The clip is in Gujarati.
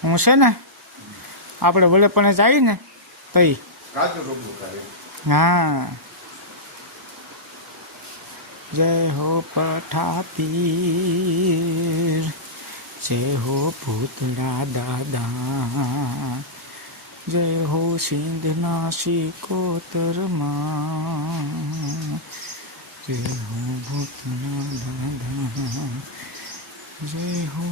હું છે ને આપણે ભલે પણ જાય ને તઈ હા જય હો પઠાપીર જય હો ભૂતળા દાદા જય હો સિંધના શિકોતરમાં જય હો ભૂતળા દાદા જય હો